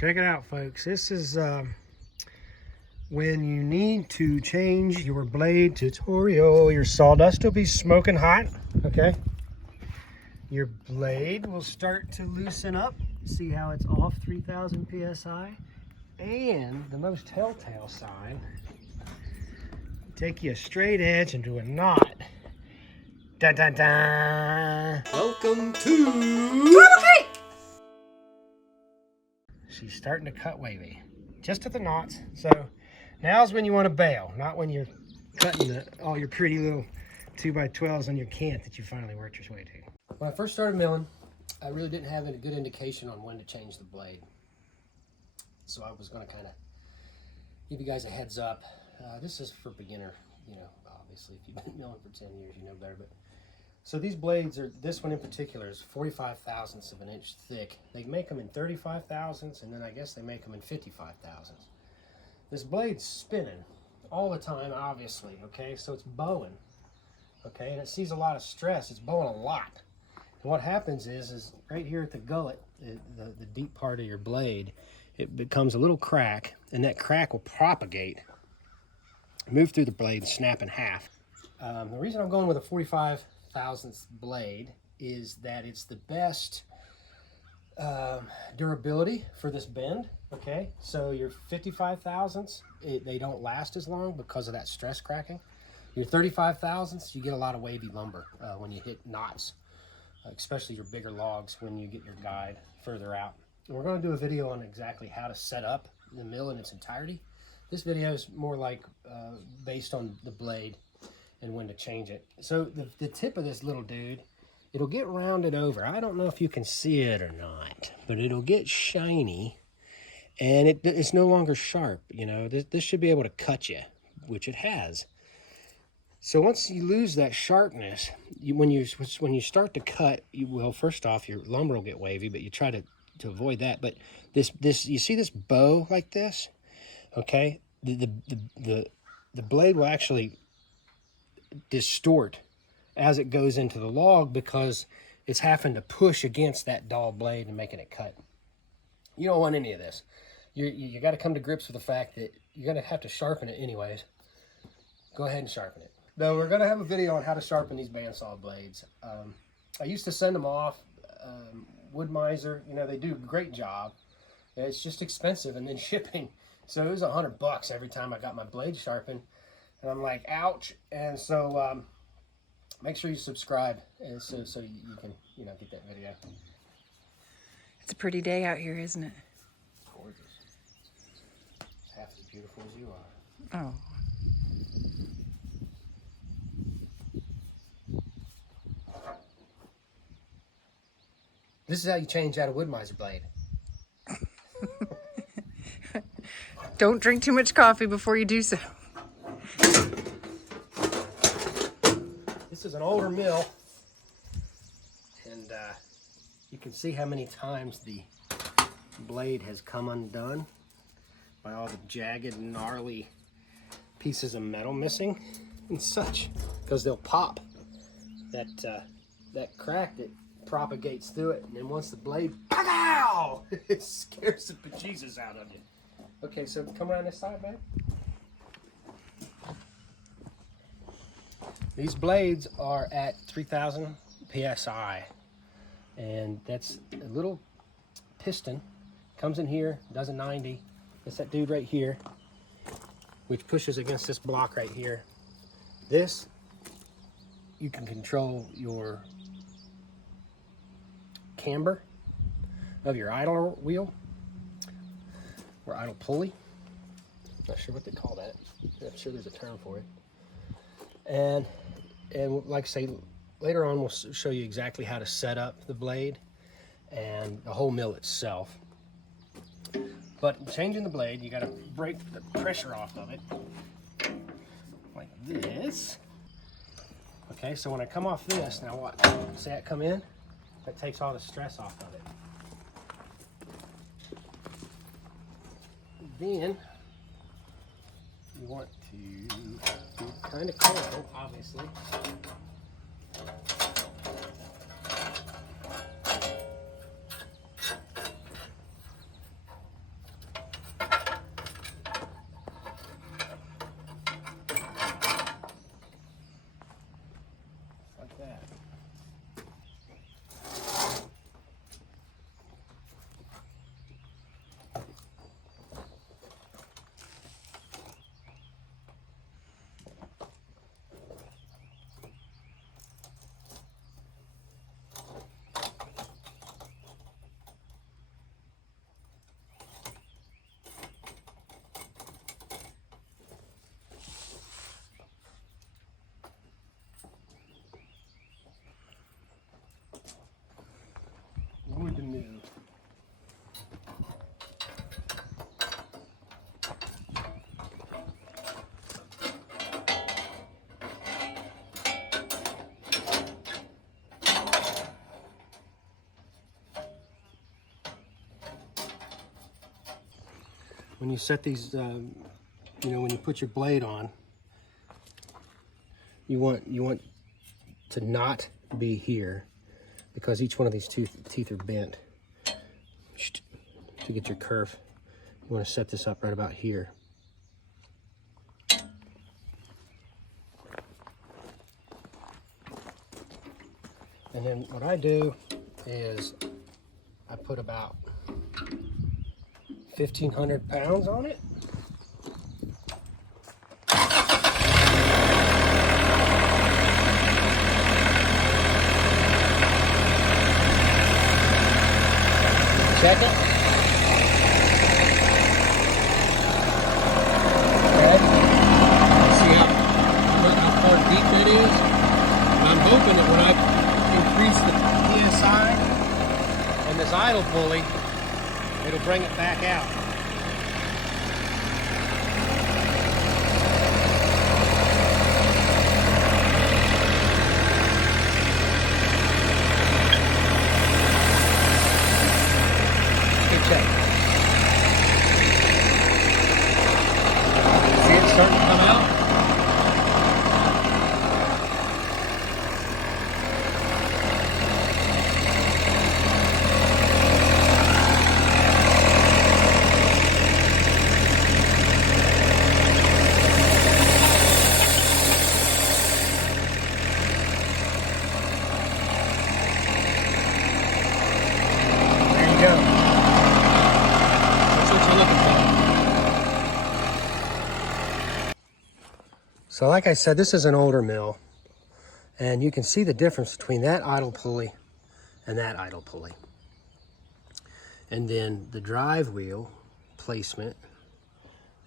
check it out, folks. This is when you need to change your blade tutorial. Your sawdust will be smoking hot, okay? Your blade will start to loosen up. See how it's off 3,000 PSI? And the most telltale sign, take you a straight edge into a knot. Dun, dun, dun. Welcome to... She's starting to cut wavy, just at the knots. So now's when you want to bail, not when you're cutting all your pretty little 2x12s on your cant that you finally worked your way to. When I first started milling, I really didn't have a good indication on when to change the blade. So I was going to kind of give you guys a heads up. This is for beginner, you know, obviously if you've been milling for 10 years, you know better. But so these blades are, this one in particular is 45 thousandths of an inch thick. They make them in 35 thousandths, and then I guess they make them in 55 thousandths. This blade's spinning all the time, obviously, okay? So it's bowing, okay? And it sees a lot of stress. It's bowing a lot. And what happens is right here at the gullet, the deep part of your blade, it becomes a little crack, and that crack will propagate, move through the blade, and snap in half. The reason I'm going with a 45 thousandths blade is that it's the best durability for this bend, okay? So your 55 thousandths, they don't last as long because of that stress cracking. Your 35 thousandths, you get a lot of wavy lumber when you hit knots, especially your bigger logs when you get your guide further out. And we're going to do a video on exactly how to set up the mill in its entirety. This video is more like based on the blade and when to change it. So the tip of this little dude, it'll get rounded over. I don't know if you can see it or not, but it'll get shiny, and it's no longer sharp. You know, this should be able to cut you, which it has. So once you lose that sharpness, when you start to cut, well, first off, your lumber will get wavy, but you try to avoid that. But this you see this bow like this, okay? The blade will actually distort as it goes into the log because it's having to push against that dull blade and making it cut. You don't want any of this. You got to come to grips with the fact that you're going to have to sharpen it anyways. Go ahead and sharpen it. Now we're going to have a video on how to sharpen these bandsaw blades. I used to send them off. Wood-Mizer, you know, they do a great job. It's just expensive, and then shipping. So it was $100 every time I got my blade sharpened. And I'm like, ouch. And so make sure you subscribe, and so you can, you know, get that video. It's a pretty day out here, isn't it? Gorgeous. It's half as beautiful as you are. Oh. This is how you change out a Wood-Mizer blade. Don't drink too much coffee before you do so. This is an older mill, and you can see how many times the blade has come undone by all the jagged, gnarly pieces of metal missing and such, because they'll pop. That crack that propagates through it, and then once the blade, pow! It scares the bejesus out of you. Okay, so come around this side, babe. These blades are at 3,000 PSI, and that's a little piston. Comes in here, does a 90. That's that dude right here, which pushes against this block right here. This, you can control your camber of your idle wheel or idle pulley. Not sure what they call that. I'm sure there's a term for it. And like I say, later on we'll show you exactly how to set up the blade and the whole mill itself. But changing the blade, you got to break the pressure off of it like this. Okay, so when I come off this, now what? See that come in? That takes all the stress off of it. Then you want to be kind of careful, obviously. when you set these, you know, when you put your blade on, you want to not be here, because each one of these teeth are bent. To get your curve, you want to set this up right about here. And then what I do is I put about 1,500 pounds on it. Check it. Okay. See how far deep that is? And I'm hoping that when I increase the PSI and this idle pulley, it'll bring it back out. Good check. See it starting to come out? So like I said, this is an older mill, and you can see the difference between that idle pulley and that idle pulley. And then the drive wheel placement,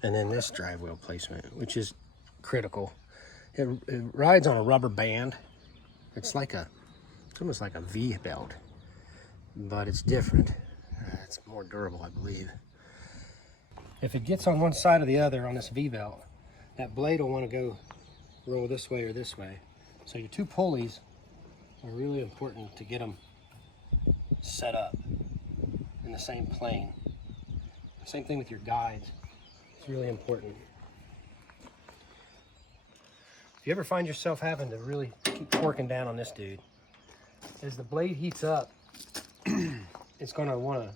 and then this drive wheel placement, which is critical. It rides on a rubber band. It's almost like a V belt, but it's different. It's more durable, I believe. If it gets on one side or the other on this V belt, that blade will want to go roll this way or this way. So your two pulleys are really important to get them set up in the same plane. Same thing with your guides. It's really important. If you ever find yourself having to really keep working down on this dude, as the blade heats up, it's going to want to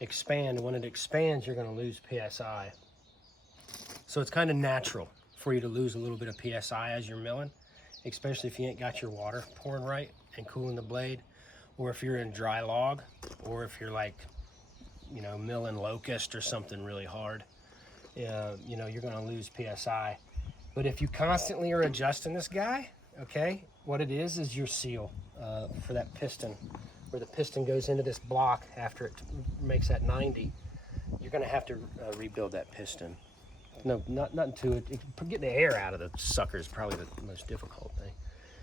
expand. When it expands, you're going to lose PSI. So it's kind of natural for you to lose a little bit of PSI as you're milling, especially if you ain't got your water pouring right and cooling the blade, or if you're in dry log, or if you're like, you know, milling locust or something really hard. You know, you're going to lose PSI. But if you constantly are adjusting this guy, okay, what it is your seal for that piston, where the piston goes into this block after it makes that 90. You're going to have to rebuild that piston. No, nothing to it. Getting the air out of the sucker is probably the most difficult thing.